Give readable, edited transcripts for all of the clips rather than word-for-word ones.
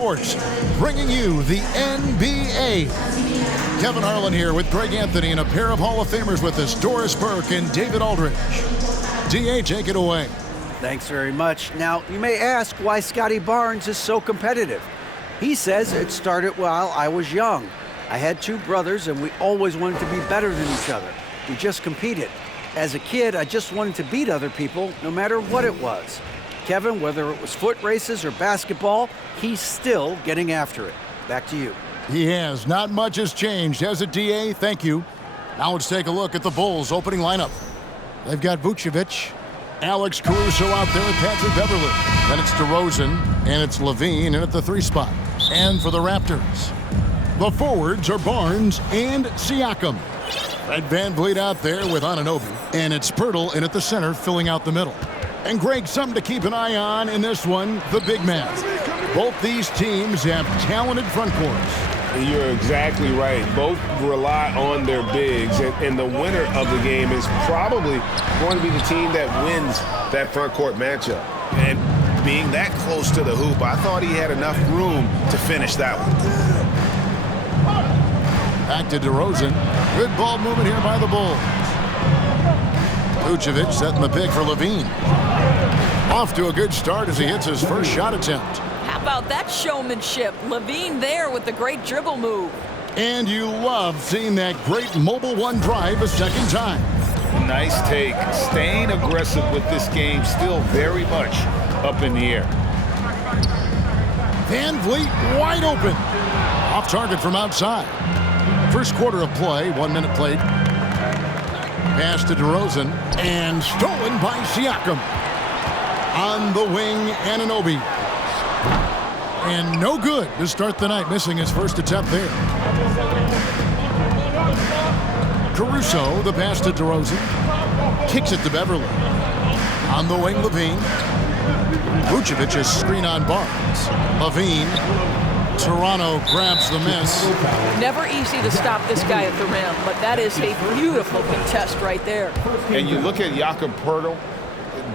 Sports, bringing you the NBA. Kevin Harlan here with Greg Anthony and a pair of Hall of Famers with us, Doris Burke and David Aldridge. DA, take it away. Thanks very much. Now, you may ask why Scotty Barnes is so competitive. He says it started while I was young. I had two brothers, and we always wanted to be better than each other. We just competed. As a kid, I just wanted to beat other people, no matter what it was. Kevin, whether it was foot races or basketball, he's still getting after it. Back to you. He has. Not much has changed, has it, DA? Thank you. Now let's take a look at the Bulls' opening lineup. They've got Vucevic, Alex Caruso out there, Patrick Beverley. Then it's DeRozan, and it's LaVine in at the 3 spot. And for the Raptors, the forwards are Barnes and Siakam. Fred VanVleet out there with Anunoby, and it's Pirtle in at the center, filling out the middle. And Greg, something to keep an eye on in this one, the big man. Both these teams have talented front courts. You're exactly right. Both rely on their bigs, and the winner of the game is probably going to be the team that wins that front court matchup. And being that close to the hoop, I thought he had enough room to finish that one. Back to DeRozan. Good ball movement here by the Bulls. Vucevic setting the pick for LaVine. Off to a good start as he hits his first shot attempt. How about that showmanship? LaVine there with the great dribble move. And you love seeing that great mobile one drive a second time. Nice take. Staying aggressive with this game, still very much up in the air. VanVleet wide open. Off target from outside. First quarter of play, 1 minute played. Pass to DeRozan, and stolen by Siakam. On the wing, Anunoby. And no good to start the night, missing his first attempt there. Caruso, the pass to DeRozan. Kicks it to Beverley. On the wing, LaVine. Vucevic is screen on Barnes. LaVine. Toronto grabs the miss. Never easy to stop this guy at the rim, but that is a beautiful contest right there. And you look at Jakob Poeltl,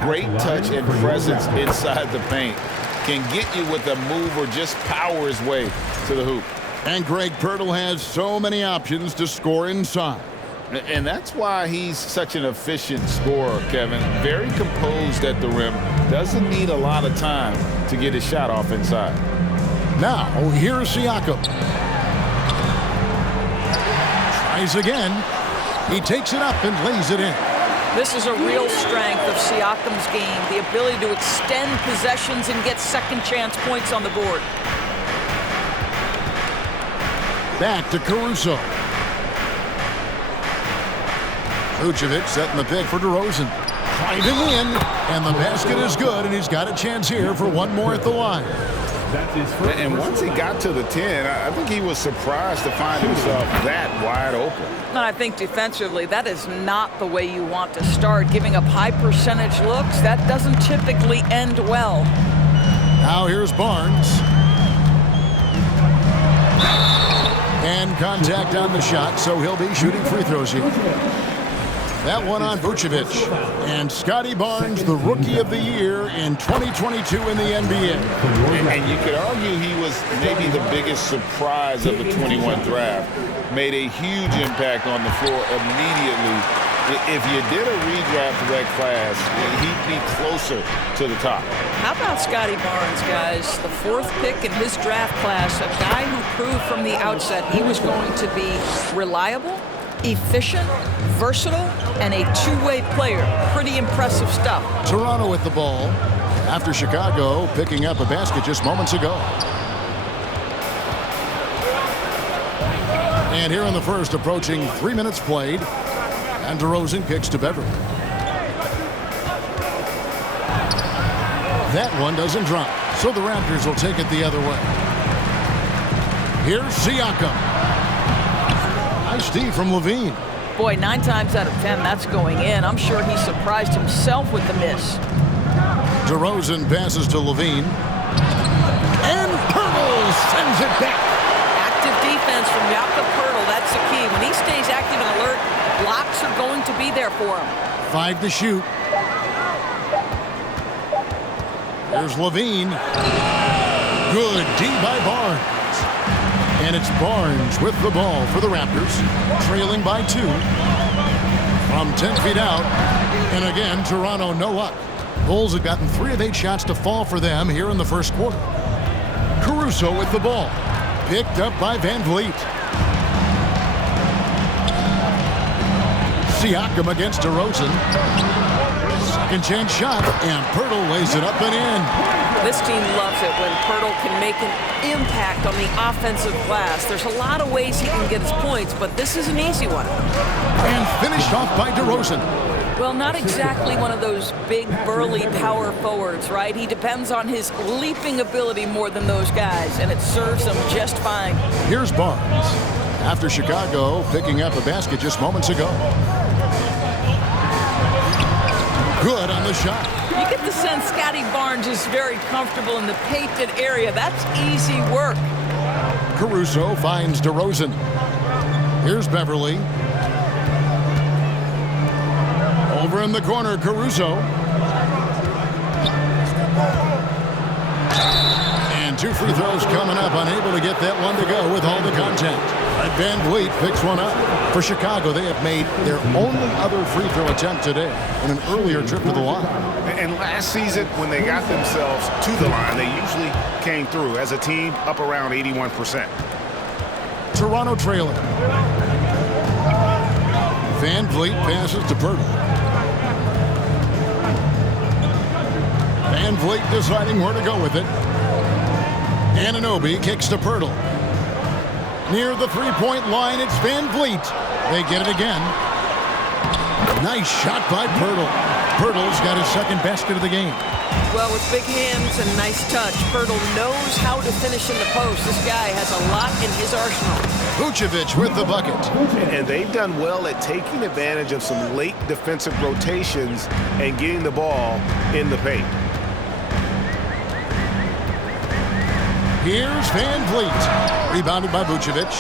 great touch and presence inside the paint. Can get you with a move or just power his way to the hoop. And Greg Poeltl has so many options to score inside. And that's why he's such an efficient scorer, Kevin. Very composed at the rim. Doesn't need a lot of time to get his shot off inside. Now, here's Siakam. Tries again. He takes it up and lays it in. This is a real strength of Siakam's game, the ability to extend possessions and get second chance points on the board. Back to Caruso. Vucevic setting the pick for DeRozan. Driving in, and the basket is good, and he's got a chance here for one more at the line. And once he got to the 10, I think he was surprised to find himself that wide open. And I think defensively, that is not the way you want to start. Giving up high percentage looks, that doesn't typically end well. Now here's Barnes. And contact on the shot, so he'll be shooting free throws here. That one on Vucevic. And Scotty Barnes, the Rookie of the Year in 2022 in the NBA. And you could argue he was maybe the biggest surprise of the 21 draft. Made a huge impact on the floor immediately. If you did a redraft of that class, he'd be closer to the top. How about Scotty Barnes, guys? The 4th pick in his draft class, a guy who proved from the outset he was going to be reliable, efficient, versatile, and a two-way player. Pretty impressive stuff. Toronto with the ball after Chicago picking up a basket just moments ago. And here in the first, approaching 3 minutes played, and DeRozan kicks to Beverley. That one doesn't drop, so the Raptors will take it the other way. Here's Siakam. Nice D from LaVine. Boy, 9 times out of 10, that's going in. I'm sure he surprised himself with the miss. DeRozan passes to LaVine. And Pirtle sends it back. Active defense from Jakob Poeltl, that's the key. When he stays active and alert, blocks are going to be there for him. 5 to shoot. Here's LaVine. Good D by Barnes. And it's Barnes with the ball for the Raptors, trailing by 2. From 10 feet out. And again, Toronto no luck. Bulls have gotten 3 of 8 shots to fall for them here in the first quarter. Caruso with the ball. Picked up by Van Vliet. Siakam against DeRozan. Second chance shot, and Pirtle lays it up and in. This team loves it when Pirtle can make an impact on the offensive glass. There's a lot of ways he can get his points, but this is an easy one. And finished off by DeRozan. Well, not exactly one of those big, burly power forwards, right? He depends on his leaping ability more than those guys, and it serves him just fine. Here's Barnes. After Chicago picking up a basket just moments ago. Good on the shot. You get the sense Scotty Barnes is very comfortable in the painted area. That's easy work. Caruso finds DeRozan. Here's Beverley. Over in the corner, Caruso. And 2 free throws coming up, unable to get that one to go with all the contact. Van Vliet picks one up. For Chicago, they have made their only other free throw attempt today in an earlier trip to the line. And last season, when they got themselves to the line, they usually came through as a team up around 81%. Toronto trailing. Van Vliet passes to Pirtle. Van Vliet deciding where to go with it. Anunoby kicks to Pirtle. Near the three-point line, it's Van Vliet. They get it again. Nice shot by Pirtle. Pirtle's got his second basket of the game. Well, with big hands and nice touch, Pirtle knows how to finish in the post. This guy has a lot in his arsenal. Vucevic with the bucket. And they've done well at taking advantage of some late defensive rotations and getting the ball in the paint. Here's Van Vliet. Rebounded by Vucevic.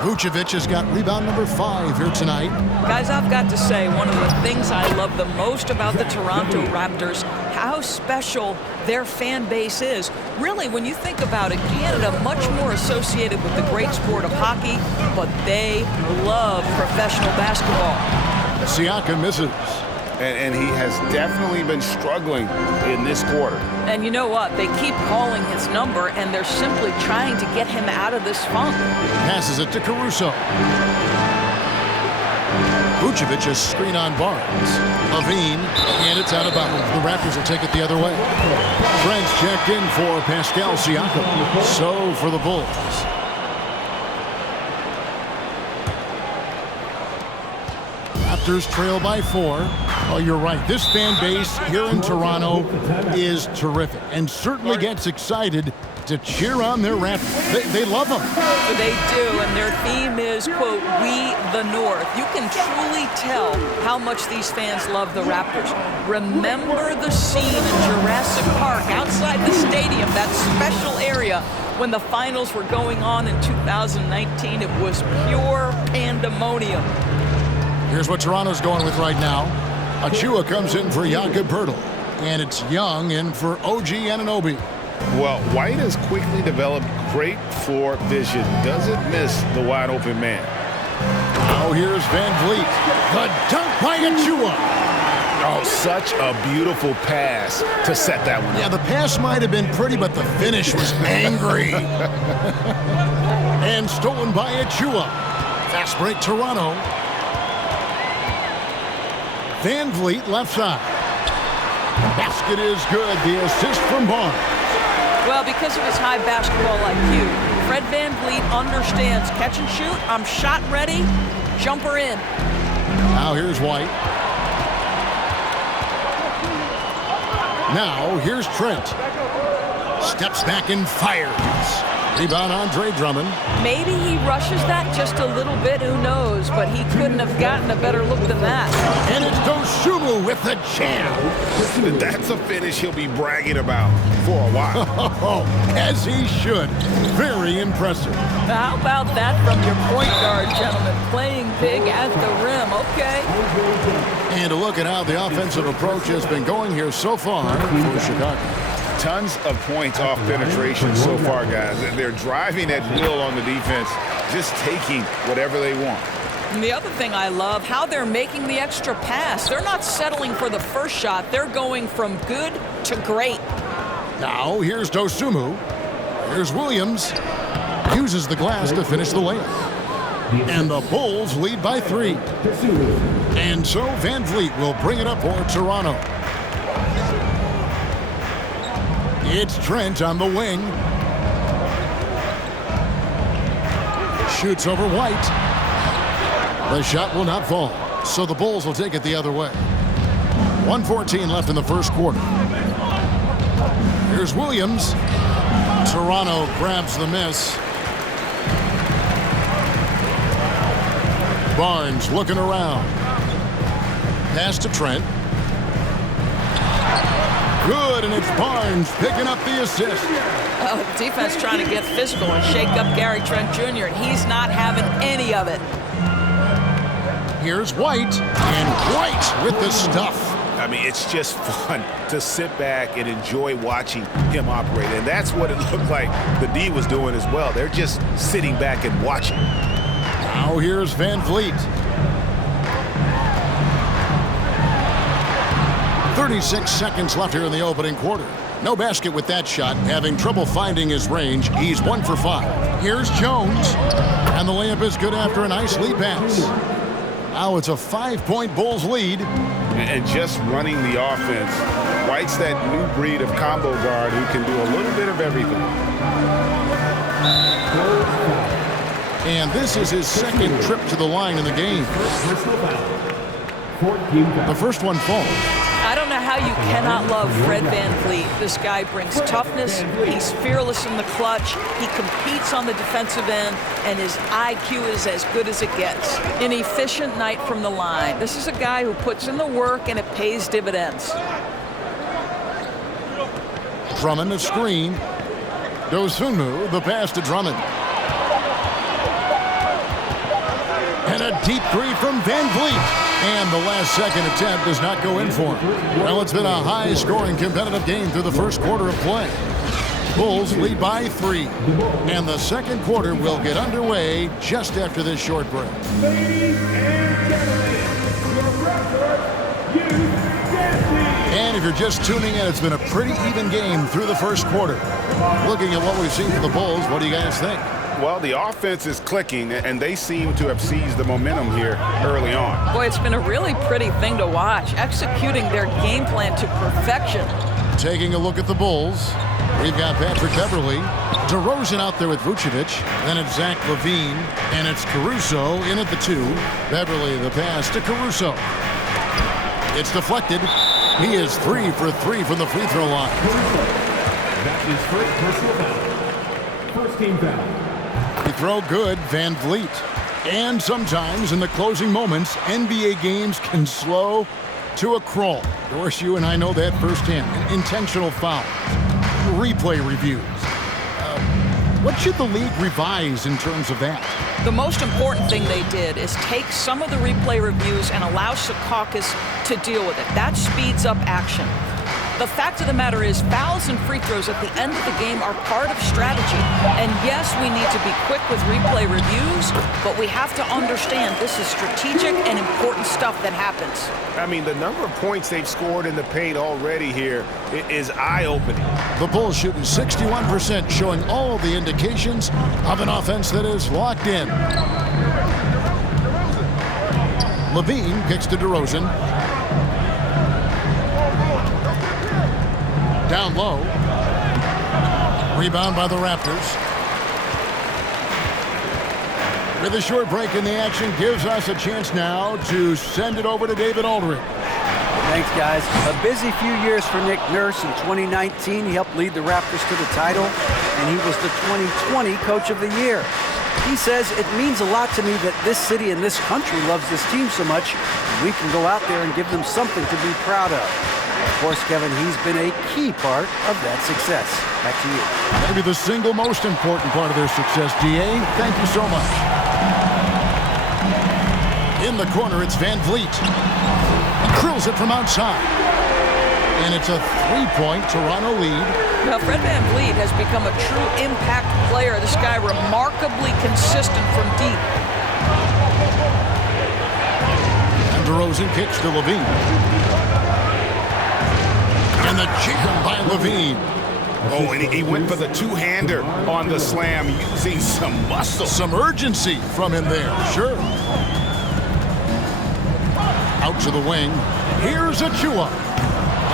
Vucevic has got rebound number 5 here tonight. Guys, I've got to say, one of the things I love the most about the Toronto Raptors, how special their fan base is. Really, when you think about it, Canada much more associated with the great sport of hockey, but they love professional basketball. Siakam misses. And he has definitely been struggling in this quarter. And you know what? They keep calling his number, and they're simply trying to get him out of this funk. Passes it to Caruso. Vucevic is screen on Barnes. LaVine, and it's out of bounds. The Raptors will take it the other way. Trent checked in for Pascal Siakam. So for the Bulls. Raptors trail by 4. Oh, you're right. This fan base here in Toronto is terrific and certainly gets excited to cheer on their Raptors. They love them. They do, and their theme is, quote, "We the North." You can truly tell how much these fans love the Raptors. Remember the scene in Jurassic Park outside the stadium, that special area when the finals were going on in 2019. It was pure pandemonium. Here's what Toronto's going with right now. Achua comes in for Jakob Pirtle. And it's Young in for OG Anunoby. Well, White has quickly developed great floor vision. Doesn't miss the wide open man. Now here's Van Vliet. The dunk by Achua. Oh, such a beautiful pass to set that one up. Yeah, the pass might have been pretty, but the finish was angry. And stolen by Achua. Fast break Toronto. Van Vliet left side. Basket is good. The assist from Barnes. Well, because of his high basketball IQ, Fred Van Vliet understands catch and shoot. I'm shot ready. Jumper in. Now here's White. Now here's Trent. Steps back and fires. Rebound Andre Drummond. Maybe he rushes that just a little bit, who knows, but he couldn't have gotten a better look than that. And it's Dosunmu with the jam. That's a finish he'll be bragging about for a while. As he should. Very impressive. How about that from your point guard, gentlemen? Playing big at the rim, okay. And to look at how the offensive approach has been going here so far for Chicago. Tons of points off penetration so far, guys. They're driving at will on the defense, just taking whatever they want. And the other thing I love, how they're making the extra pass. They're not settling for the first shot. They're going from good to great. Now here's Dosunmu. Here's Williams. Uses the glass to finish the layup. And the Bulls lead by 3. And so Van Vliet will bring it up for Toronto. It's Trent on the wing. Shoots over White. The shot will not fall, so the Bulls will take it the other way. 1:14 left in the first quarter. Here's Williams. Toronto grabs the miss. Barnes looking around. Pass to Trent. Good, and it's Barnes picking up the assist. Oh, defense trying to get physical and shake up Gary Trent Jr., and he's not having any of it. Here's White, and White with the stuff. I mean, it's just fun to sit back and enjoy watching him operate. And that's what it looked like the D was doing as well. They're just sitting back and watching. Now here's Van Vliet. 36 seconds left here in the opening quarter. No basket with that shot. Having trouble finding his range. He's 1 for 5. Here's Jones. And the layup is good after a nice lead pass. Now it's a 5-point Bulls lead. And just running the offense, White's that new breed of combo guard who can do a little bit of everything. And this is his second trip to the line in the game. The first one falls. I don't know how you cannot love Fred VanVleet. This guy brings toughness. He's fearless in the clutch. He competes on the defensive end, and his IQ is as good as it gets. An efficient night from the line. This is a guy who puts in the work, and it pays dividends. Drummond a screen. Dosunmu, the pass to Drummond. And a deep three from Van Vliet. And the last second attempt does not go in for him. Well, it's been a high-scoring competitive game through the first quarter of play. Bulls lead by 3. And the second quarter will get underway just after this short break. Ladies and gentlemen, your Raptors youth dancing. And if you're just tuning in, it's been a pretty even game through the first quarter. Looking at what we've seen from the Bulls, what do you guys think? Well, the offense is clicking, and they seem to have seized the momentum here early on. Boy, it's been a really pretty thing to watch, executing their game plan to perfection. Taking a look at the Bulls, we've got Patrick Beverley, DeRozan out there with Vucevic, then it's Zach LaVine, and it's Caruso in at the 2. Beverley the pass to Caruso. It's deflected. He is 3 for 3 from the free throw line. That's his first personal foul. First team foul. You throw good, Van Vliet. And sometimes in the closing moments, NBA games can slow to a crawl. Of course, you and I know that firsthand. Intentional fouls, replay reviews. What should the league revise in terms of that? The most important thing they did is take some of the replay reviews and allow Secaucus to deal with it. That speeds up action. The fact of the matter is fouls and free throws at the end of the game are part of strategy. And yes, we need to be quick with replay reviews, but we have to understand this is strategic and important stuff that happens. I mean, the number of points they've scored in the paint already here is eye-opening. The Bulls shooting 61%, showing all the indications of an offense that is locked in. LaVine kicks to DeRozan. Down low. Rebound by the Raptors. With a short break in the action, gives us a chance now to send it over to David Aldridge. Thanks, guys. A busy few years for Nick Nurse. In 2019, he helped lead the Raptors to the title, and he was the 2020 Coach of the Year. He says, it means a lot to me that this city and this country loves this team so much, and we can go out there and give them something to be proud of. Of course, Kevin, he's been a key part of that success. Back to you. Maybe the single most important part of their success, D.A. Thank you so much. In the corner, it's Van Vliet. Drills it from outside. And it's a 3-point Toronto lead. Now, Fred VanVleet has become a true impact player. This guy remarkably consistent from deep. And DeRozan kicks to LaVine. And the jam by LaVine. Oh, and he went for the two-hander on the slam using some muscle. Some urgency from him there, sure. Out to the wing. Here's Achua.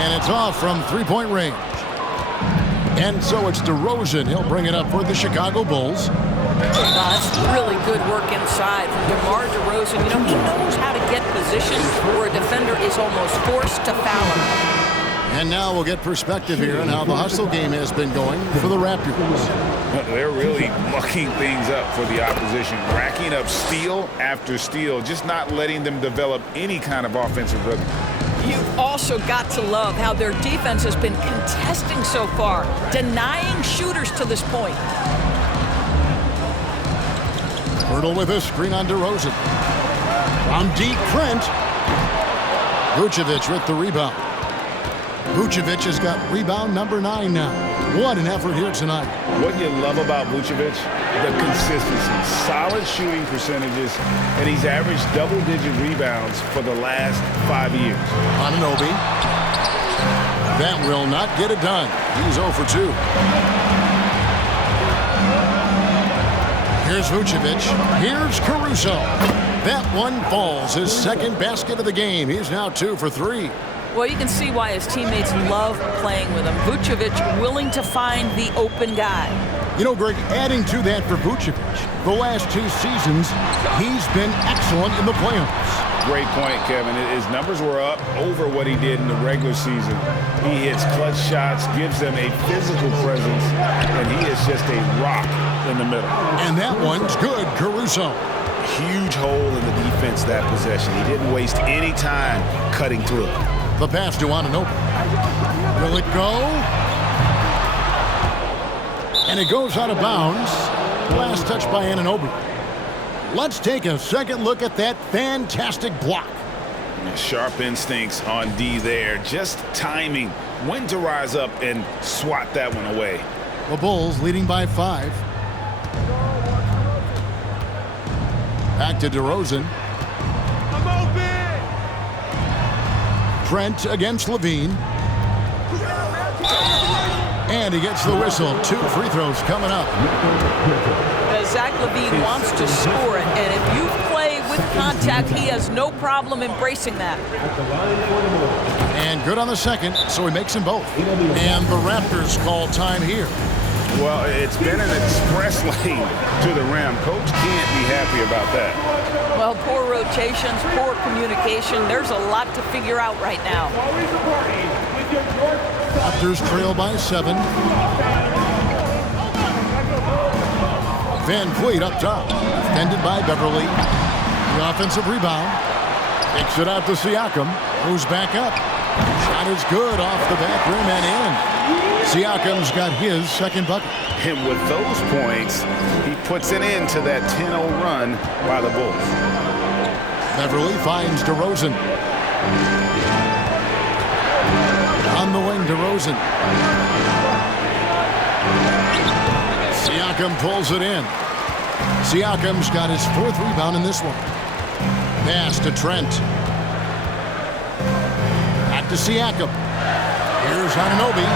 And it's off from three-point range. And so it's DeRozan. He'll bring it up for the Chicago Bulls. That's really good work inside from DeMar DeRozan. You know, he knows how to get positions where a defender is almost forced to foul him. And now we'll get perspective here on how the hustle game has been going for the Raptors. They're really mucking things up for the opposition, racking up steal after steal, just not letting them develop any kind of offensive rhythm. You've also got to love how their defense has been contesting so far, denying shooters to this point. Hurdle with a screen on DeRozan. From deep, Trent. Vucevic with the rebound. Vucevic has got rebound number 9 now. What an effort here tonight. What you love about Vucevic? The consistency. Solid shooting percentages, and he's averaged double-digit rebounds for the last 5 years. Anunoby. That will not get it done. He's 0 for 2. Here's Vucevic. Here's Caruso. That one falls. His second basket of the game. He's now 2 for 3. Well, you can see why his teammates love playing with him. Vucevic willing to find the open guy. You know, Greg, adding to that for Vucevic, the last 2 seasons, he's been excellent in the playoffs. Great point, Kevin. His numbers were up over what he did in the regular season. He hits clutch shots, gives them a physical presence, and he is just a rock in the middle. And that one's good, Caruso. Huge hole in the defense that possession. He didn't waste any time cutting through it. The pass to Anunoby. Will it go? And it goes out of bounds. Last touch by Anunoby. Let's take a second look at that fantastic block. Sharp instincts on D there. Just timing when to rise up and swat that one away. The Bulls leading by 5. Back to DeRozan. Trent against LaVine. And he gets the whistle. 2 free throws coming up. Zach LaVine wants to score it, and if you play with contact, he has no problem embracing that. And good on the second, so he makes them both. And the Raptors call time here. Well, it's been an express lane to the rim. Coach can't be happy about that. Well, poor rotations, poor communication. There's a lot to figure out right now. Raptors trail by 7. VanVleet up top. Defended by Beverley. The offensive rebound. Kicks it out to Siakam. Moves back up. Shot is good off the back rim and in. Siakam's got his second bucket. And with those points, he puts an end to that 10-0 run by the Bulls. Beverley finds DeRozan. On the wing, DeRozan. Siakam pulls it in. Siakam's got his 4th rebound in this one. Pass to Trent. Back to Siakam. Here's Anunoby.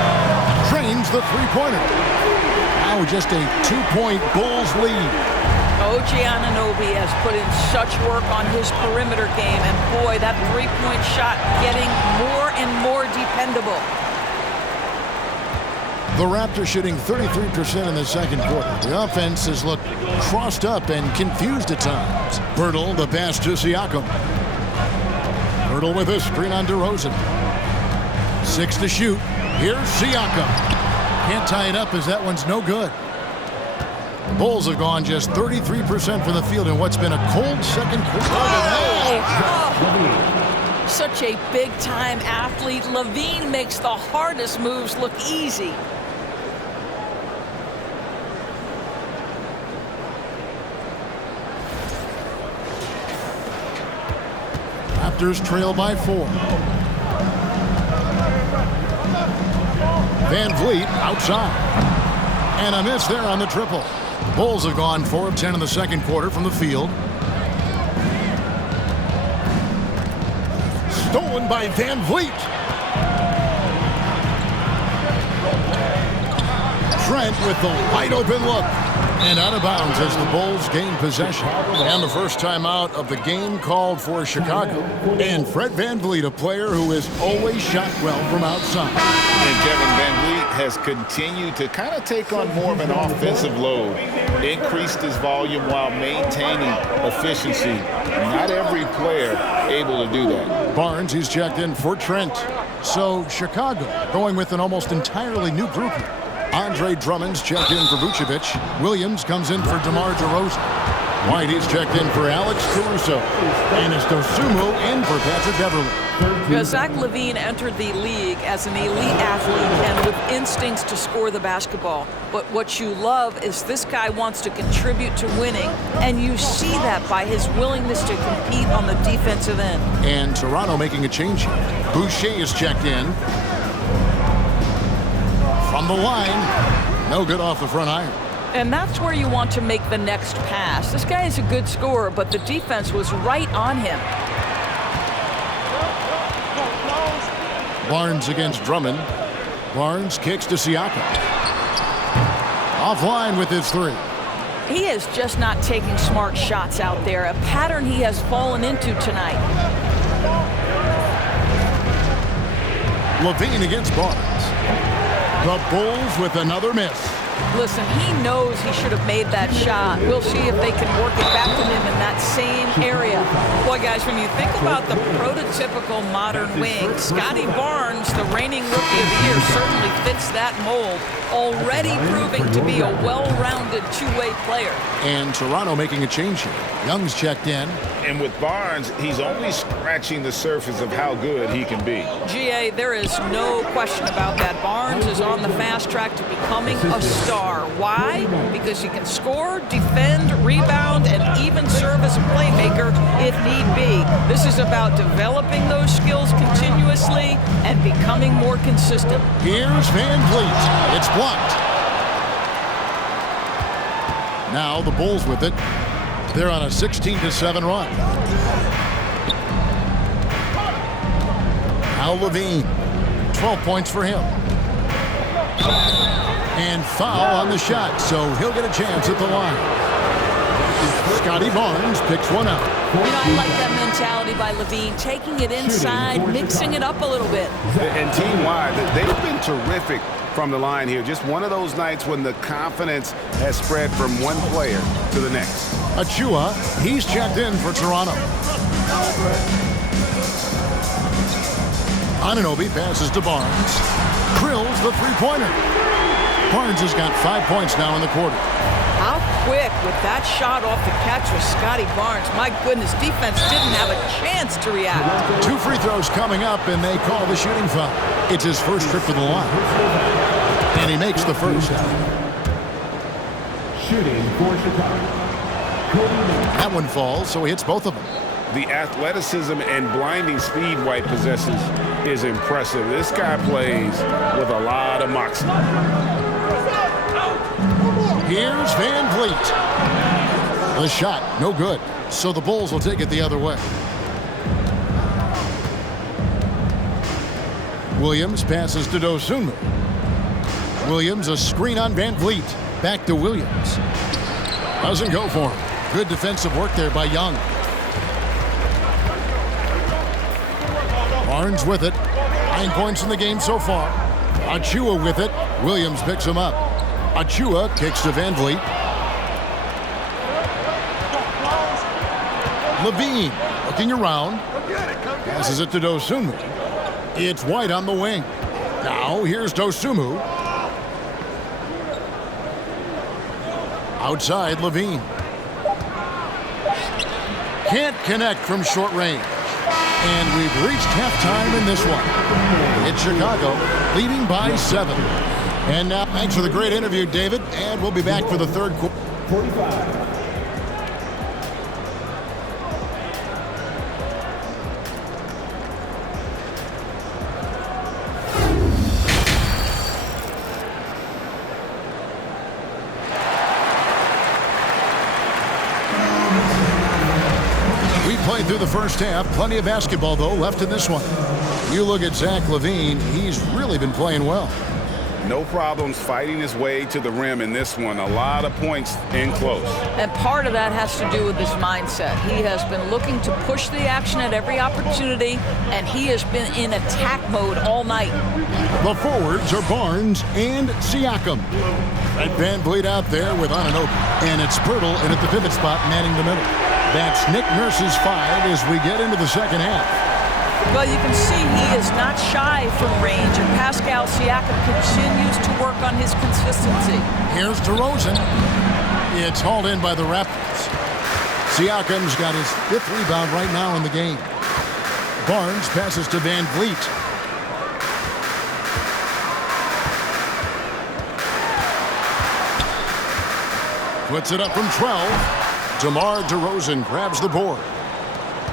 Trains the three-pointer. Now just a 2-point Bulls lead. OG Anunoby has put in such work on his perimeter game, and boy, that three-point shot getting more and more dependable. The Raptors shooting 33% in the second quarter. The offense has looked crossed up and confused at times. Birtle, the pass to Siakam. Birtle with a screen on DeRozan. 6 to shoot. Here's Siakam. Can't tie it up as that one's no good. The Bulls have gone just 33% from the field in what's been a cold second quarter. Oh, such a big-time athlete. LaVine makes the hardest moves look easy. Raptors trail by 4. Van Vliet outside. And a miss there on the triple. The Bulls have gone 4 of 10 in the second quarter from the field. Stolen by Van Vliet. Trent with the wide open look. And out of bounds as the Bulls gain possession. And the first time out of the game called for Chicago. And Fred VanVleet, a player who has always shot well from outside. And Kevin VanVleet has continued to kind of take on more of an offensive load. Increased his volume while maintaining efficiency. Not every player able to do that. Barnes, he's checked in for Trent. So Chicago going with an almost entirely new group here. Andre Drummond's checked in for Vucevic. Williams comes in for DeMar DeRozan. White, he's checked in for Alex Caruso. And it's Dosunmu in for Patrick Beverley. Zach LaVine entered the league as an elite athlete and with instincts to score the basketball. But what you love is this guy wants to contribute to winning, and you see that by his willingness to compete on the defensive end. And Toronto making a change here. Boucher is checked in. From the line, no good off the front iron. And that's where you want to make the next pass. This guy is a good scorer, but the defense was right on him. Barnes against Drummond. Barnes kicks to Siakam. Offline with his three. He is just not taking smart shots out there, a pattern he has fallen into tonight. LaVine against Barnes. The Bulls with another miss. Listen, he knows he should have made that shot. We'll see if they can work it back to him in that same area. Boy, guys, when you think about the prototypical modern wing, Scotty Barnes, the reigning Rookie of the Year, certainly fits that mold, already proving to be a well-rounded two-way player. And Toronto making a change here. Young's checked in. And with Barnes, he's only scratching the surface of how good he can be. GA, there is no question about that. Barnes is on the fast track to becoming a star. Why? Because he can score, defend, rebound, and even serve as a playmaker if need be. This is about developing those skills continuously and becoming more consistent. Here's VanVleet. It's blocked. Now the Bulls with it. They're on a 16-7 run. Now LaVine. 12 points for him. And foul on the shot, so he'll get a chance at the line. Scotty Barnes picks one up. You know, I like that mentality by LaVine, taking it inside, mixing it up a little bit. And team-wide, they've been terrific from the line here. Just one of those nights when the confidence has spread from one player to the next. Achua, he's checked in for Toronto. Anunoby passes to Barnes. Krills the three-pointer. Barnes has got 5 points now in the quarter. How quick with that shot off the catch was Scotty Barnes. My goodness, defense didn't have a chance to react. 2 free throws coming up, and they call the shooting foul. It's his first trip to the line. And he makes the first. Shooting for Chicago. That one falls, so he hits both of them. The athleticism and blinding speed White possesses is impressive. This guy plays with a lot of moxie. Here's VanVleet. The shot, no good. So the Bulls will take it the other way. Williams passes to Dosunmu. Williams, a screen on VanVleet. Back to Williams. Doesn't go for him. Good defensive work there by Young. Barnes with it. 9 points in the game so far. Achua with it. Williams picks him up. Achua kicks to VanVleet. LaVine looking around. Passes it to Dosunmu. It's White on the wing. Now here's Dosunmu. Outside LaVine. Can't connect from short range. And we've reached halftime in this one. It's Chicago leading by 7. And now, thanks for the great interview, David. And we'll be back for the third quarter. 45. Played through the first half. Plenty of basketball, though, left in this one. You look at Zach LaVine. He's really been playing well. No problems fighting his way to the rim in this one. A lot of points in close. And part of that has to do with his mindset. He has been looking to push the action at every opportunity, and he has been in attack mode all night. The forwards are Barnes and Siakam. And Van Vliet out there with Anunoby. And it's Pirtle in at the pivot spot, manning the middle. That's Nick Nurse's 5 as we get into the second half. Well, you can see he is not shy from range, and Pascal Siakam continues to work on his consistency. Here's DeRozan. It's hauled in by the Raptors. Siakam's got his 5th rebound right now in the game. Barnes passes to Van Vliet. Puts it up from 12. DeMar DeRozan grabs the board.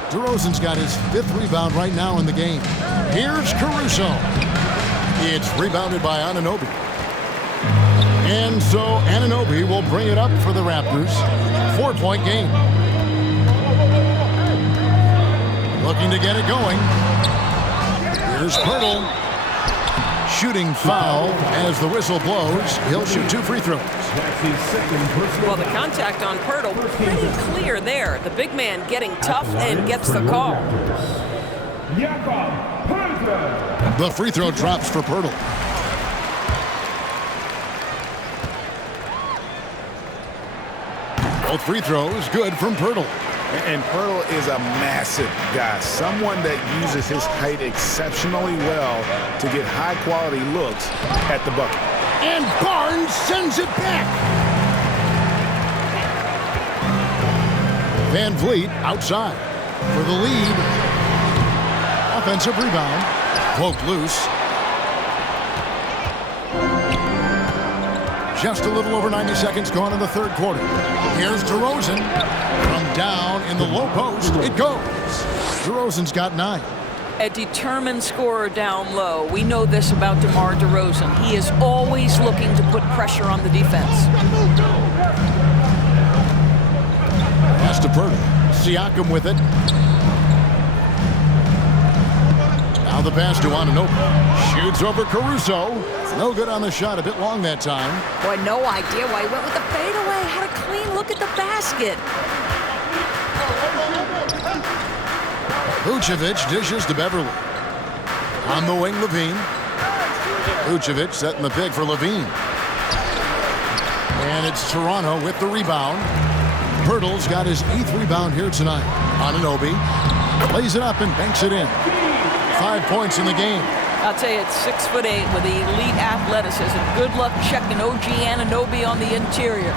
DeRozan's got his 5th rebound right now in the game. Here's Caruso. It's rebounded by Anunoby. And so Anunoby will bring it up for the Raptors. 4-point game. Looking to get it going. Here's Pirtle. Shooting foul as the whistle blows. He'll shoot 2 free throws. Well, the contact on Pirtle, pretty clear there. The big man getting tough and gets the call. The free throw drops for Pirtle. Both free throws good from Pirtle. And Pirtle is a massive guy, someone that uses his height exceptionally well to get high-quality looks at the bucket. And Barnes sends it back. Van Vliet outside for the lead. Offensive rebound. Poked loose. Just a little over 90 seconds gone in the third quarter. Here's DeRozan. From down in the low post, it goes. DeRozan's got 9. A determined scorer down low. We know this about DeMar DeRozan. He is always looking to put pressure on the defense. Pass to Pirtle. Siakam with it. Now the pass to Anunoby. Shoots over Caruso. No good on the shot. A bit long that time. Boy, no idea why he went with the fadeaway. Had a clean look at the basket. Vucevic dishes to Beverley. On the wing, LaVine. Vucevic setting the pick for LaVine. And it's Toronto with the rebound. Pirtle's got his 8th rebound here tonight. Anunoby lays it up and banks it in. 5 points in the game. I'll tell you, it's 6'8" with elite athleticism. Good luck checking OG Anunoby on the interior.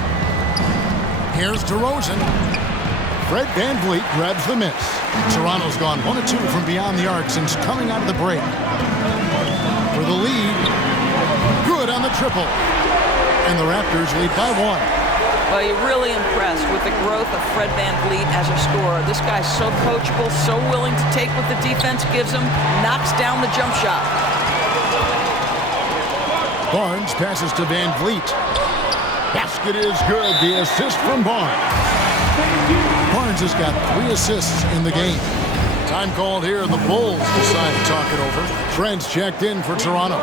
Here's DeRozan. Fred Van Vliet grabs the miss. Toronto's gone 1 of 2 from beyond the arc since coming out of the break. For the lead, good on the triple. And the Raptors lead by 1. Well, you're really impressed with the growth of Fred Van Vliet as a scorer. This guy's so coachable, so willing to take what the defense gives him, knocks down the jump shot. Barnes passes to Van Vliet. Basket is good. The assist from Barnes. Barnes has got 3 assists in the game. Time called here. The Bulls decide to talk it over. Trent's checked in for Toronto.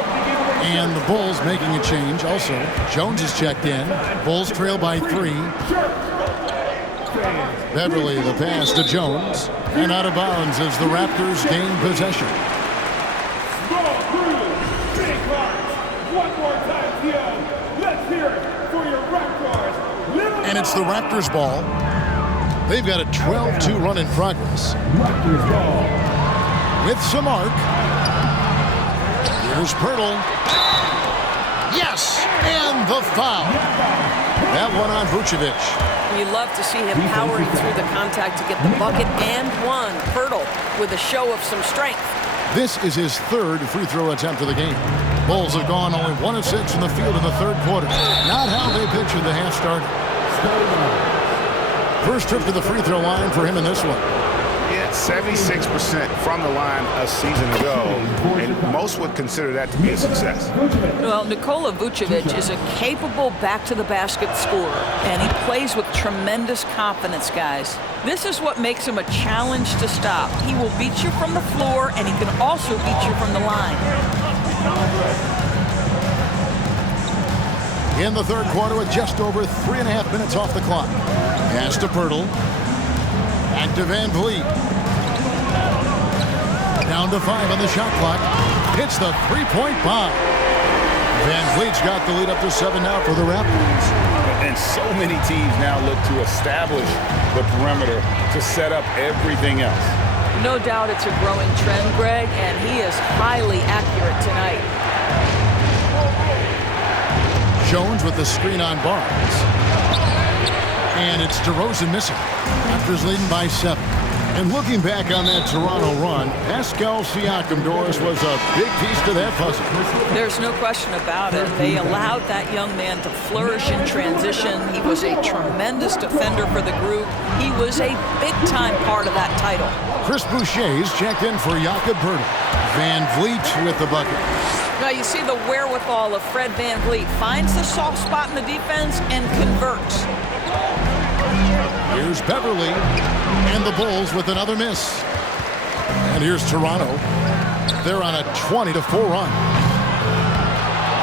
And the Bulls making a change also. Jones is checked in. Bulls trail by 3. Beverley, the pass to Jones. And out of bounds as the Raptors gain possession. And it's the Raptors ball. They've got a 12-2 run in progress. With some arc. Here's Pirtle. Yes! And the foul. That one on Vucevic. You love to see him powering through the contact to get the bucket and one. Pirtle with a show of some strength. This is his 3rd free throw attempt of the game. Bulls have gone only 1 of 6 from the field in the third quarter. Not how they pictured the half started. First trip to the free throw line for him in this one. Yeah, shot 76% from the line a season ago, and most would consider that to be a success. Well, Nikola Vucevic is a capable back-to-the-basket scorer, and he plays with tremendous confidence, guys. This is what makes him a challenge to stop. He will beat you from the floor, and he can also beat you from the line. In the third quarter with just over 3.5 minutes off the clock. Pass to Pirtle. Back to Van Vliet. Down to 5 on the shot clock. Hits the three-point bomb. Van Vliet's got the lead up to 7 now for the Raptors. And so many teams now look to establish the perimeter to set up everything else. No doubt it's a growing trend, Greg, and he is highly accurate tonight. Jones with the screen on Barnes. And it's DeRozan missing. Raptors leading by 7. And looking back on that Toronto run, Pascal Siakam, Doris, was a big piece to that puzzle. There's no question about it. They allowed that young man to flourish in transition. He was a tremendous defender for the group. He was a big-time part of that title. Chris Boucher's checked in for Jakob Poeltl. Van Vliet with the bucket. Now you see the wherewithal of Fred Van Vliet. Finds the soft spot in the defense and converts. Here's Beverley, and the Bulls with another miss. And here's Toronto. They're on a 20-4 run.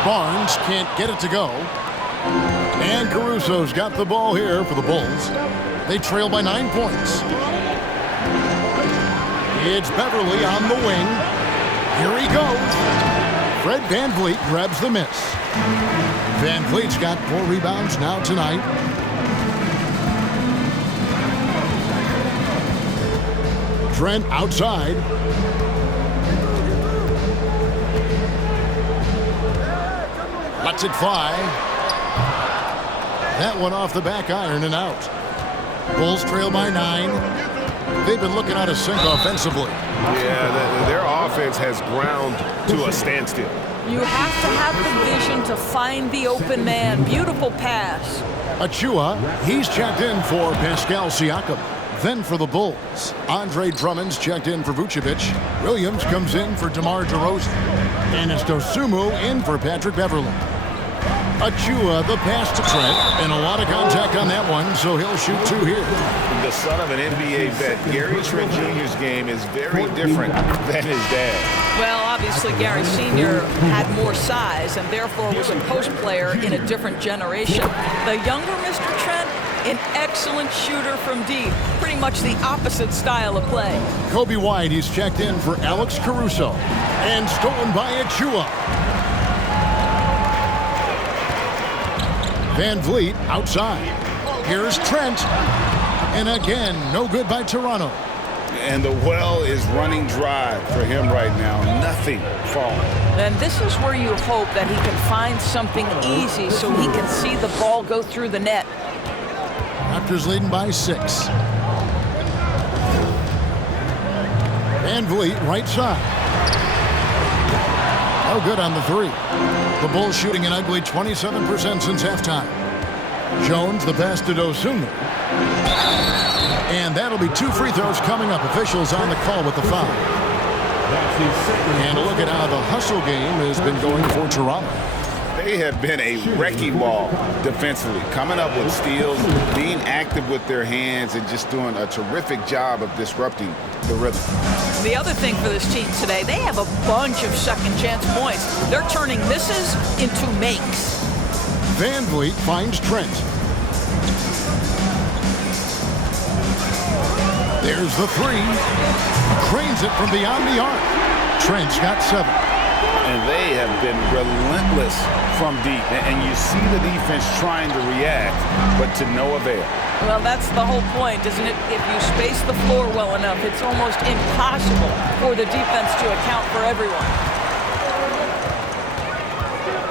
Barnes can't get it to go. And Caruso's got the ball here for the Bulls. They trail by 9 points. It's Beverley on the wing. Here he goes. Fred Van Vliet grabs the miss. Van Vliet's got 4 rebounds now tonight. Trent outside. Lets it fly. That one off the back iron and out. Bulls trail by 9. They've been looking out of sync offensively. Yeah, their offense has ground to a standstill. You have to have the vision to find the open man. Beautiful pass. Achua, he's checked in for Pascal Siakam. Then for the Bulls, Andre Drummond's checked in for Vucevic. Williams comes in for DeMar DeRozan. And it's Dosunmu in for Patrick Beverley. Achua, the pass to Trent, and a lot of contact on that one, so he'll shoot 2 here. The son of an NBA vet, Gary Trent Jr.'s game is very different than his dad. Well, obviously, Gary Sr. had more size and therefore was a post player in a different generation. The younger Mr. Trent, an excellent shooter from deep. Pretty much the opposite style of play. Kobe White, he's checked in for Alex Caruso. And stolen by Achua. Van Vliet outside. Here's Trent. And again, no good by Toronto. And the well is running dry for him right now. Nothing falling. And this is where you hope that he can find something easy so he can see the ball go through the net. Raptors leading by 6. Van Vliet right side. No good on the 3. The Bulls shooting an ugly 27% since halftime. Jones, the pass to Dosunmu. And that'll be 2 free throws coming up. Officials on the call with the foul. And look at how the hustle game has been going for Toronto. They have been a wrecking ball defensively, coming up with steals, being active with their hands, and just doing a terrific job of disrupting the rhythm. The other thing for this team today, they have a bunch of second chance points. They're turning misses into makes. Van Vliet finds Trent. There's the 3. Cranes it from beyond the arc. Trent's got 7. And they have been relentless from deep. And you see the defense trying to react, but to no avail. Well, that's the whole point, isn't it? If you space the floor well enough, it's almost impossible for the defense to account for everyone.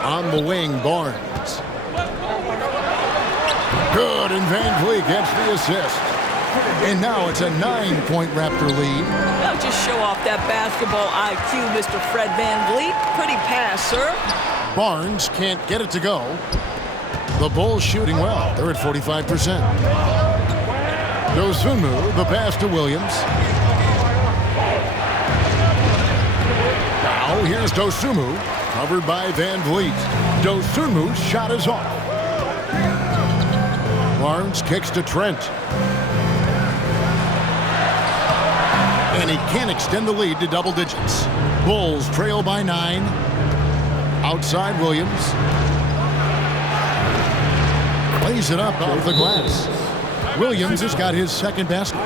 On the wing, Barnes. Good, and Van Vliet gets the assist. And now it's a 9-point Raptor lead. Now just show off that basketball IQ, Mr. Fred Van Vliet. Pretty pass, sir. Barnes can't get it to go. The Bulls shooting well. They're at 45%. Dosunmu, the pass to Williams. Now here's Dosunmu, covered by Van Vliet. Dosunmu's shot is off. Barnes kicks to Trent. And he can't extend the lead to double digits. Bulls trail by 9. Outside Williams. Lays it up off the glass. Williams has got his second basket.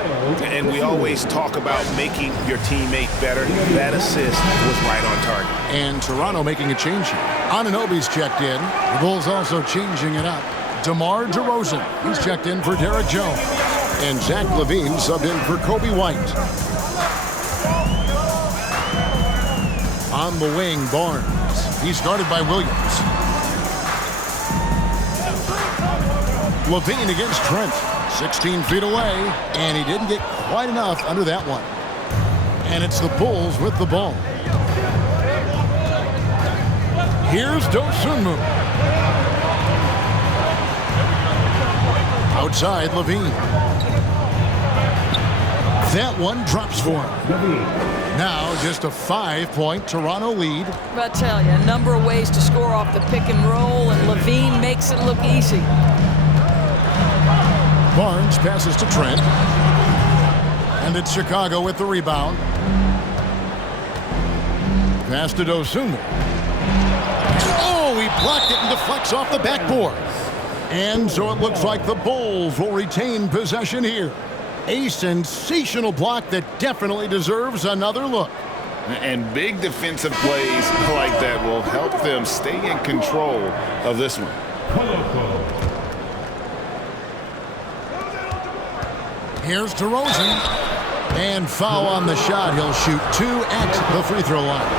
And we always talk about making your teammate better. That assist was right on target. And Toronto making a change here. Anunoby's checked in. The Bulls also changing it up. DeMar DeRozan, he's checked in for Derek Jones. And Zach LaVine subbed in for Kobe White. On the wing, Barnes. He's guarded by Williams. LaVine against Trent. 16 feet away, and he didn't get quite enough under that one. And it's the Bulls with the ball. Here's Dosunmu. Outside, LaVine. That one drops for him. Now just a 5-point Toronto lead. I tell you, a number of ways to score off the pick and roll, and LaVine makes it look easy. Barnes passes to Trent. And it's Chicago with the rebound. Pass to Dosunmu. Oh, he blocked it and deflects off the backboard. And so it looks like the Bulls will retain possession here. A sensational block that definitely deserves another look. And big defensive plays like that will help them stay in control of this one. Here's DeRozan. And foul on the shot. He'll shoot 2 at the free throw line.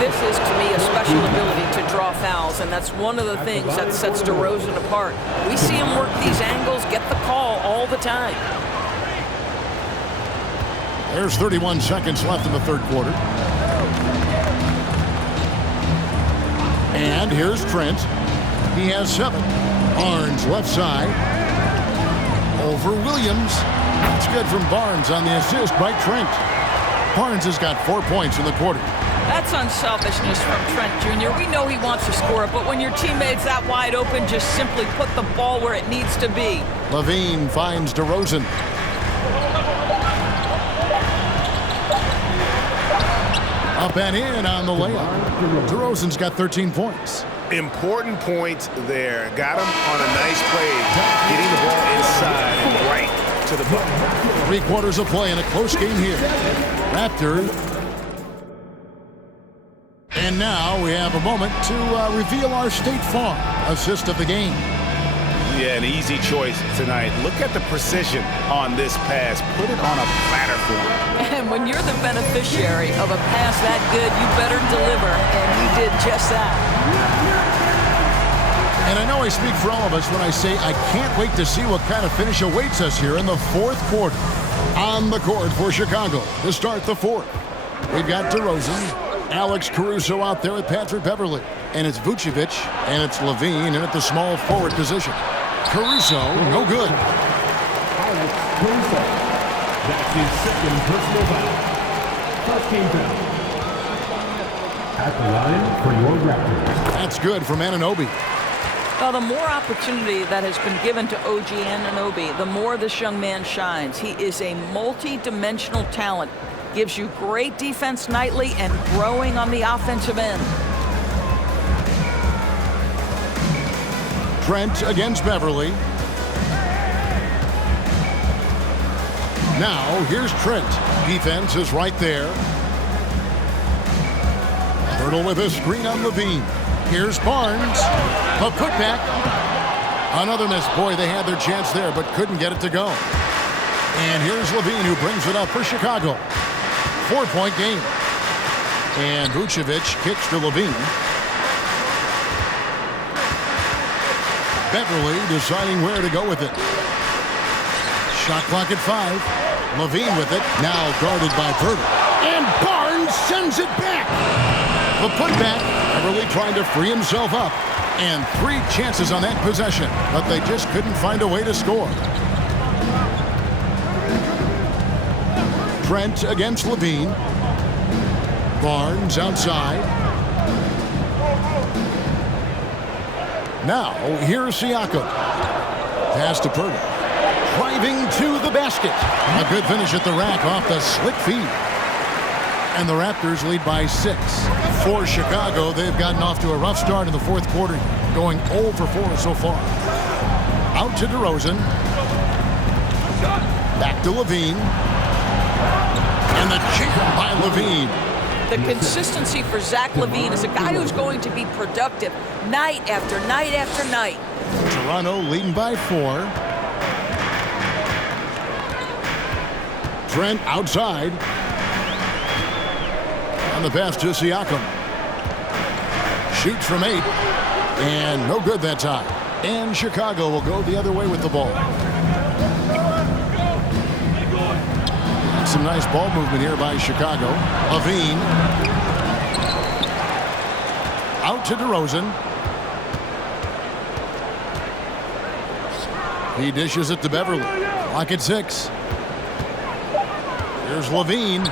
This is, to me, a special ability to draw fouls, and that's one of the things that sets DeRozan apart. We see him work these angles, get the call all the time. There's 31 seconds left in the third quarter. And here's Trent. He has 7. Barnes left side. Over Williams. That's good from Barnes on the assist by Trent. Barnes has got 4 points in the quarter. That's unselfishness from Trent Jr. We know he wants to score it, but when your teammate's that wide open, just simply put the ball where it needs to be. LaVine finds DeRozan. Up and in on the layup. DeRozan's got 13 points. Important points there. Got him on a nice play, getting the ball inside and right to the bucket. 3 quarters of play in a close game here. Raptors. And now we have a moment to reveal our State Farm assist of the game. Yeah, an easy choice tonight. Look at the precision on this pass. Put it on a platter for him. And when you're the beneficiary of a pass that good, you better deliver, and he did just that. And I know I speak for all of us when I say I can't wait to see what kind of finish awaits us here in the fourth quarter. On the court for Chicago to start the fourth. We've got DeRozan, Alex Caruso out there with Patrick Beverley. And it's Vucevic, and it's LaVine in at the small forward position. Caruso, no good. Alex Caruso. That's his second personal foul. First team foul. At the line for your Raptors. That's good from Anunoby. Well, the more opportunity that has been given to OG Anunoby, the more this young man shines. He is a multi-dimensional talent. Gives you great defense nightly and growing on the offensive end. Trent against Beverley. Now, here's Trent. Defense is right there. Hurdle with a screen on LaVine. Here's Barnes. A putback. Another miss. Boy, they had their chance there, but couldn't get it to go. And here's LaVine, who brings it up for Chicago. 4-point game. And Vucevic kicks to LaVine. Beverley deciding where to go with it. Shot clock at 5. LaVine with it. Now guarded by Berger. And Barnes sends it back. The putback. Beverley trying to free himself up. And 3 chances on that possession. But they just couldn't find a way to score. Trent against LaVine. Barnes outside. Now, here's Siakam. Pass to Purdy. Driving to the basket. A good finish at the rack off the slick feed. And the Raptors lead by 6. For Chicago, they've gotten off to a rough start in the fourth quarter, going 0 for 4 so far. Out to DeRozan. Back to LaVine. And the jam by LaVine. The consistency for Zach LaVine is a guy who's going to be productive night after night after night. Toronto leading by 4. Trent outside. On the pass to Siakam. Shoots from 8. And no good that time. And Chicago will go the other way with the ball. Some nice ball movement here by Chicago. LaVine. Out to DeRozan. He dishes it to Beverley. Clock at 6. Here's LaVine.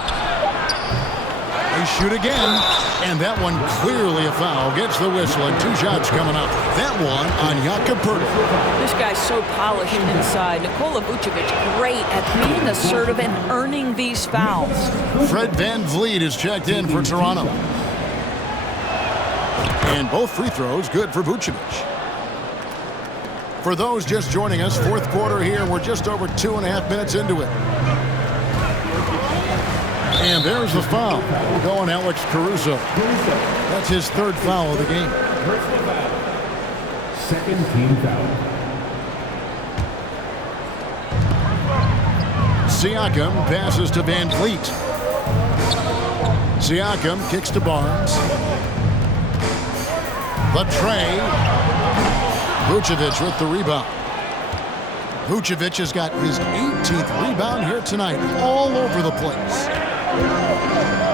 They shoot again. And that one clearly a foul. Gets the whistle and 2 shots coming up. That one on Jakob Poeltl. This guy's so polished inside. Nikola Vucevic great at being assertive and earning these fouls. Fred VanVleet is checked in for Toronto. And both free throws good for Vucevic. For those just joining us, fourth quarter here. We're just over 2.5 minutes into it. And there's the foul. We'll go on Alex Caruso. That's his 3rd foul of the game. Second team foul. Siakam passes to VanVleet. Siakam kicks to Barnes. The tray. Vucevic with the rebound. Vucevic has got his 18th rebound here tonight. All over the place.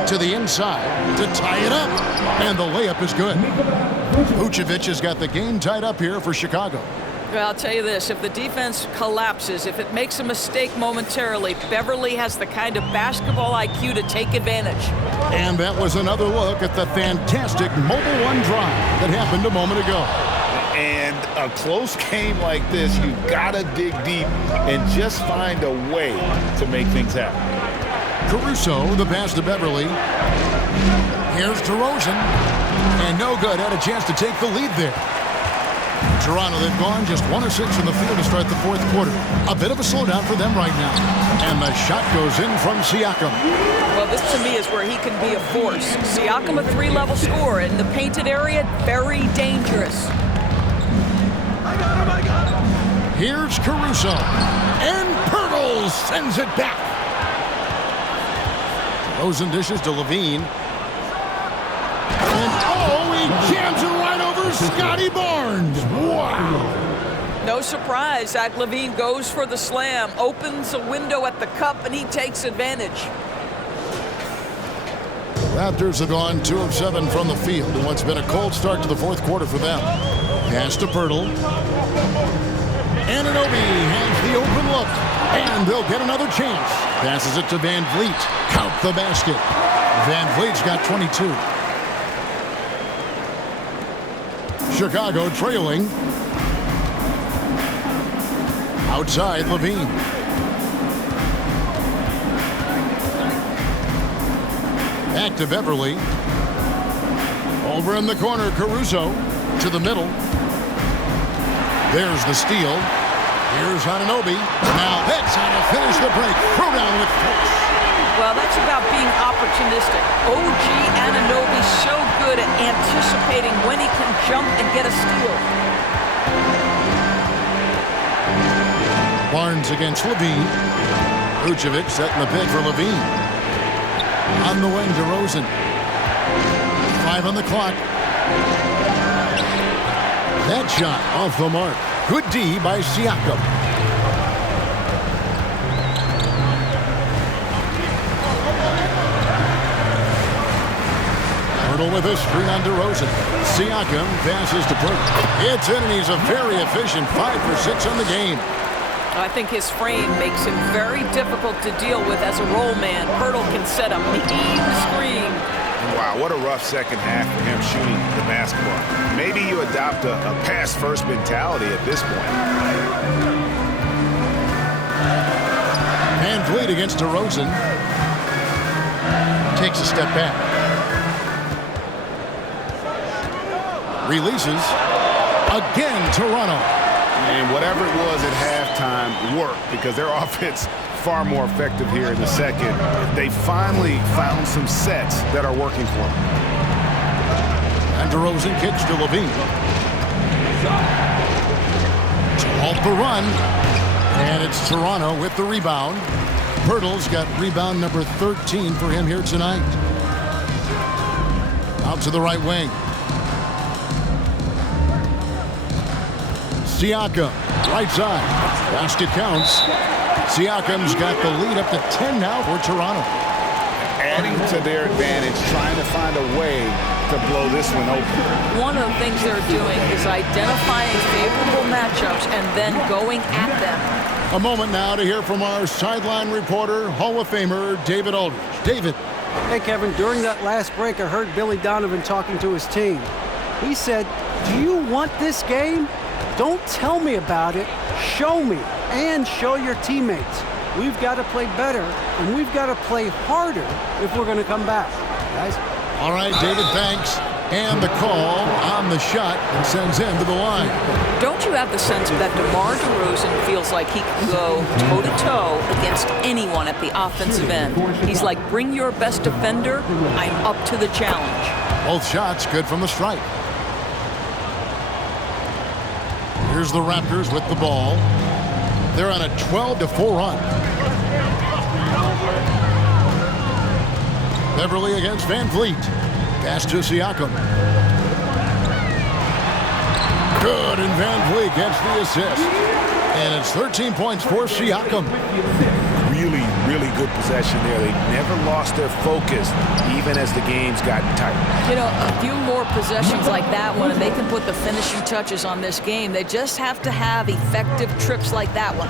To the inside to tie it up. And the layup is good. Vucevic has got the game tied up here for Chicago. Well, I'll tell you this, if the defense collapses, if it makes a mistake momentarily, Beverley has the kind of basketball IQ to take advantage. And that was another look at the fantastic Mobile One drive that happened a moment ago. And a close game like this, you gotta dig deep and just find a way to make things happen. Caruso, the pass to Beverley. Here's DeRozan. And no good. Had a chance to take the lead there. Toronto, they've gone just 1 of 6 from the field to start the fourth quarter. A bit of a slowdown for them right now. And the shot goes in from Siakam. Well, this to me is where he can be a force. Siakam, a 3-level scorer in the painted area, very dangerous. Here's Caruso. And Poeltl sends it back. DeRozan dishes to LaVine. And he jams it right over Scotty Barnes. Wow. No surprise, Zach LaVine goes for the slam, opens a window at the cup, and he takes advantage. Raptors have gone 2 of 7 from the field in what's been a cold start to the fourth quarter for them. Pass to Poeltl. Anunoby has the open look, and they'll get another chance. Passes it to VanVleet. Count the basket. VanVleet's got 22. Chicago trailing. Outside, LaVine. Back to Beverley. Over in the corner, Caruso to the middle. There's the steal. Here's Anunoby. Now that's how to finish the break. Throw down with force. Well, that's about being opportunistic. OG Anunoby so good at anticipating when he can jump and get a steal. Barnes against LaVine. Vucevic setting the pick for LaVine. On the wing, DeRozan. 5 on the clock. That shot off the mark. Good D by Siakam. Poeltl with a screen on DeRozan. Siakam passes to Poeltl. It's in, and he's a very efficient 5 for 6 on the game. I think his frame makes him very difficult to deal with as a roll man. Poeltl can set a mean screen. Wow, what a rough second half for him shooting the basketball. Maybe you adopt a pass-first mentality at this point. Van Vliet against DeRozan. Takes a step back. Releases. Again, Toronto. And whatever it was at halftime worked because their offense far more effective here in the second. They finally found some sets that are working for them. And DeRozan kicks to LaVine. To halt the run. And it's Toronto with the rebound. Pirtle's got rebound number 13 for him here tonight. Out to the right wing. Siakam, right side. Basket counts. Siakam's got the lead up to 10 now for Toronto. Adding to their advantage, trying to find a way to blow this one open. One of the things they're doing is identifying favorable matchups and then going at them. A moment now to hear from our sideline reporter, Hall of Famer David Aldridge. David. Hey, Kevin, during that last break, I heard Billy Donovan talking to his team. He said, "Do you want this game? Don't tell me about it. Show me and show your teammates. We've got to play better, and we've got to play harder if we're going to come back." Guys? All right, David, thanks. And the call on the shot and sends him to the line. Don't you have the sense that DeMar DeRozan feels like he can go toe-to-toe against anyone at the offensive end? He's like, bring your best defender, I'm up to the challenge. Both shots good from the stripe. Here's the Raptors with the ball. They're on a 12-4 run. Beverley against Van Vliet. Pass to Siakam. Good, and Van Vliet gets the assist. And it's 13 points for Siakam. Really, really good possession there. They never lost their focus, even as the games got tight. You know, a few more possessions like that one, and they can put the finishing touches on this game. They just have to have effective trips like that one.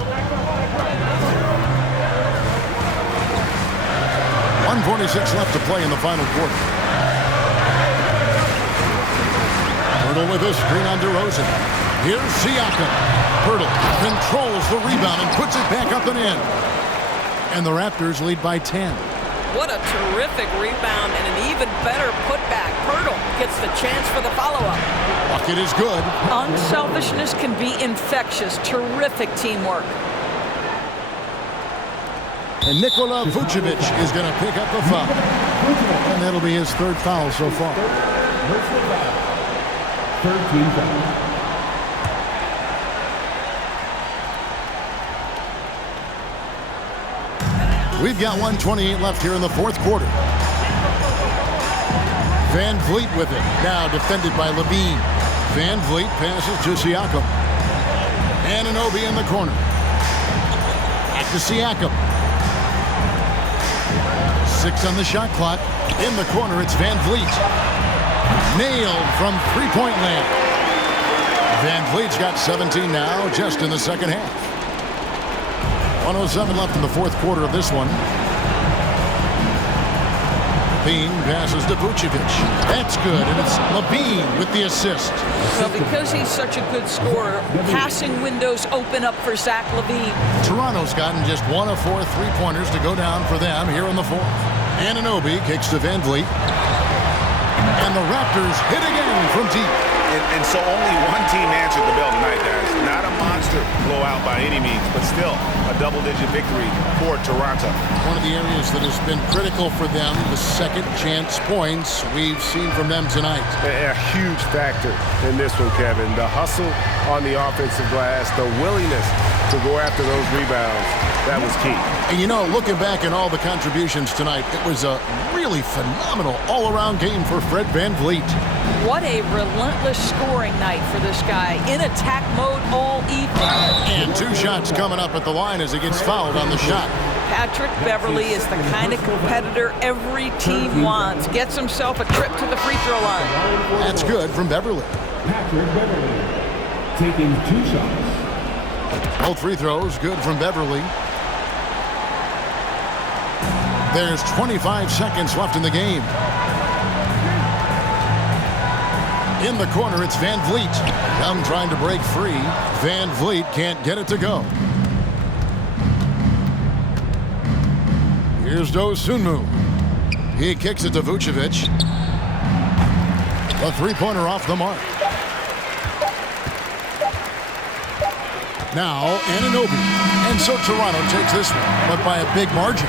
1:46 left to play in the final quarter. Pirtle with a screen on DeRozan. Here's Siakam. Pirtle controls the rebound and puts it back up and in. And the Raptors lead by 10. What a terrific rebound and an even better putback. Pirtle gets the chance for the follow-up. Bucket is good. Unselfishness can be infectious. Terrific teamwork. And Nikola Vucevic is going to pick up the foul. And that'll be his third foul so far. Third team foul. We've got 1:28 left here in the fourth quarter. Van Vliet with it. Now defended by LaVine. Van Vliet passes to Siakam. Anunoby in the corner. Back to Siakam. 6 on the shot clock. In the corner, it's Van Vliet. Nailed from three-point land. Van Vliet's got 17 now, just in the second half. 1:07 left in the fourth quarter of this one. LaVine passes to Vucevic. That's good, and it's LaVine with the assist. Well, because he's such a good scorer, passing windows open up for Zach LaVine. Toronto's gotten just 1 of 4 three-pointers to go down for them here in the fourth. Anunoby kicks to Van Vliet. And the Raptors hit again from deep. And so only one team answered the bell tonight, guys. Not a monster blowout by any means, but still a double-digit victory for Toronto. One of the areas that has been critical for them, the second chance points we've seen from them tonight. A huge factor in this one, Kevin. The hustle on the offensive glass, the willingness to go after those rebounds, that was key. And you know, looking back at all the contributions tonight, it was a really phenomenal all-around game for Fred Van Vliet. What a relentless scoring night for this guy. In attack mode all evening. And 2 shots coming up at the line as he gets fouled on the shot. Patrick Beverley is the kind of competitor every team wants. Gets himself a trip to the free throw line. That's good from Beverley. Patrick Beverley taking 2 shots. Both free throws good from Beverley. There's 25 seconds left in the game. In the corner, it's Van Vliet. Young trying to break free. Van Vliet can't get it to go. Here's Dosunmu. He kicks it to Vucevic. A three-pointer off the mark. Now, Anunoby. And so Toronto takes this one, but by a big margin.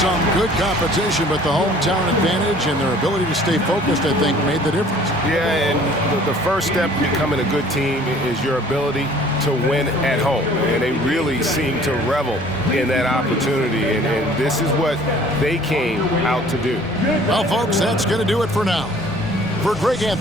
Some good competition, but the hometown advantage and their ability to stay focused, I think, made the difference. Yeah, and the first step in becoming a good team is your ability to win at home. And they really seem to revel in that opportunity, and this is what they came out to do. Well, folks, that's going to do it for now. For Greg Anthony.